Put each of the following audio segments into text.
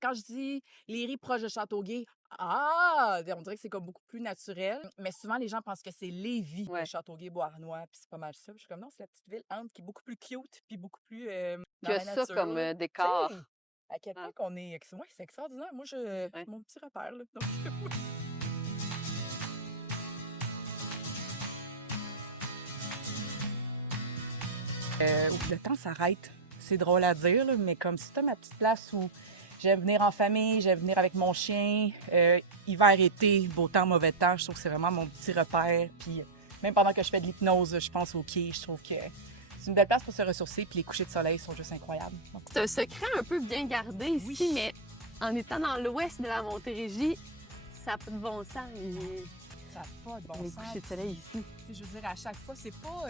quand je dis les riz proches de Châteauguay, on dirait que c'est comme beaucoup plus naturel. Mais souvent, les gens pensent que c'est Lévis, Ouais. de Châteauguay-Beauharnois, puis c'est pas mal ça. Puis je suis comme, non, c'est la petite ville entre qui est beaucoup plus cute, puis beaucoup plus dans Que la ça nature, comme là. Tu décor. sais, à quel point Ah, qu'on est... Ouais, c'est extraordinaire. Moi, ouais. c'est mon petit repère, là. Donc, le temps s'arrête. C'est drôle à dire, là, mais comme c'était ma petite place où j'aime venir en famille, j'aime venir avec mon chien, hiver, été, beau temps, mauvais temps, je trouve que c'est vraiment mon petit repère. Puis même pendant que je fais de l'hypnose, je pense au quai, je trouve que c'est une belle place pour se ressourcer, puis les couchers de soleil sont juste incroyables. Donc, C'est un secret un peu bien gardé ici, Oui. mais en étant dans l'ouest de la Montérégie, ça n'a pas de bon sens. ça n'a pas de bon Les sens. couchers de soleil ici. Tu sais, je veux dire, à chaque fois, c'est pas...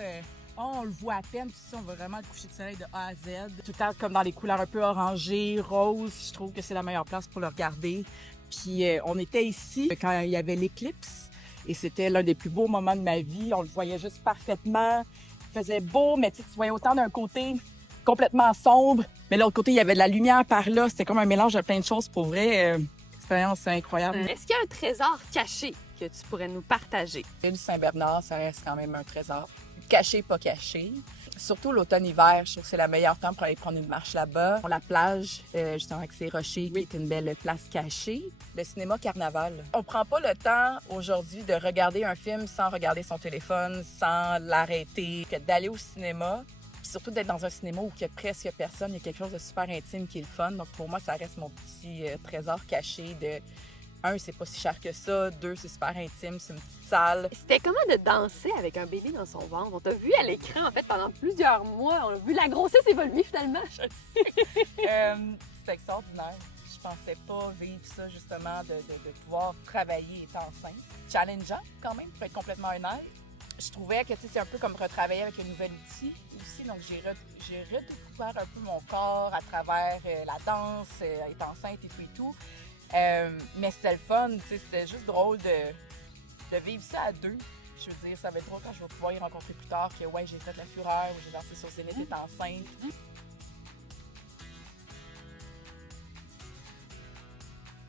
on le voit à peine, puis ça, on voit vraiment le coucher de soleil de A à Z. Tout le temps, comme dans les couleurs un peu orangées, roses, je trouve que c'est la meilleure place pour le regarder. Puis on était ici quand il y avait l'éclipse, et c'était l'un des plus beaux moments de ma vie. On le voyait juste parfaitement. Il faisait beau, mais tu voyais autant d'un côté complètement sombre, mais de l'autre côté, il y avait de la lumière par là. C'était comme un mélange de plein de choses. Pour vrai, expérience incroyable. Est-ce qu'il y a un trésor caché que tu pourrais nous partager? L'île Saint-Bernard, ça reste quand même un trésor. Caché, pas caché. Surtout l'automne-hiver, je trouve que c'est le meilleur temps pour aller prendre une marche là-bas. Pour la plage, justement avec ces rochers, qui est une belle place cachée. Le cinéma Carnaval. On prend pas le temps aujourd'hui de regarder un film sans regarder son téléphone, sans l'arrêter, que d'aller au cinéma. Puis surtout d'être dans un cinéma où il y a presque personne, il y a quelque chose de super intime qui est le fun. Donc pour moi, ça reste mon petit trésor caché de... Un, c'est pas si cher que ça. Deux, c'est super intime, c'est une petite salle. C'était comment de danser avec un bébé dans son ventre? On t'a vu à l'écran, en fait, pendant plusieurs mois. On a vu la grossesse évoluer, finalement. C'était extraordinaire. Je pensais pas vivre ça, justement, de pouvoir travailler étant enceinte. Challengeant, quand même, pour être complètement honnête. Je trouvais que c'est un peu comme retravailler avec un nouvel outil aussi. Donc, j'ai redécouvert un peu mon corps à travers la danse, être enceinte et tout et tout. Mais c'était le fun, c'était juste drôle de vivre ça à deux. Je veux dire, ça va être drôle quand je vais pouvoir y rencontrer plus tard que, ouais, j'ai fait la fureur ou j'ai dansé sur Zénith étant enceinte.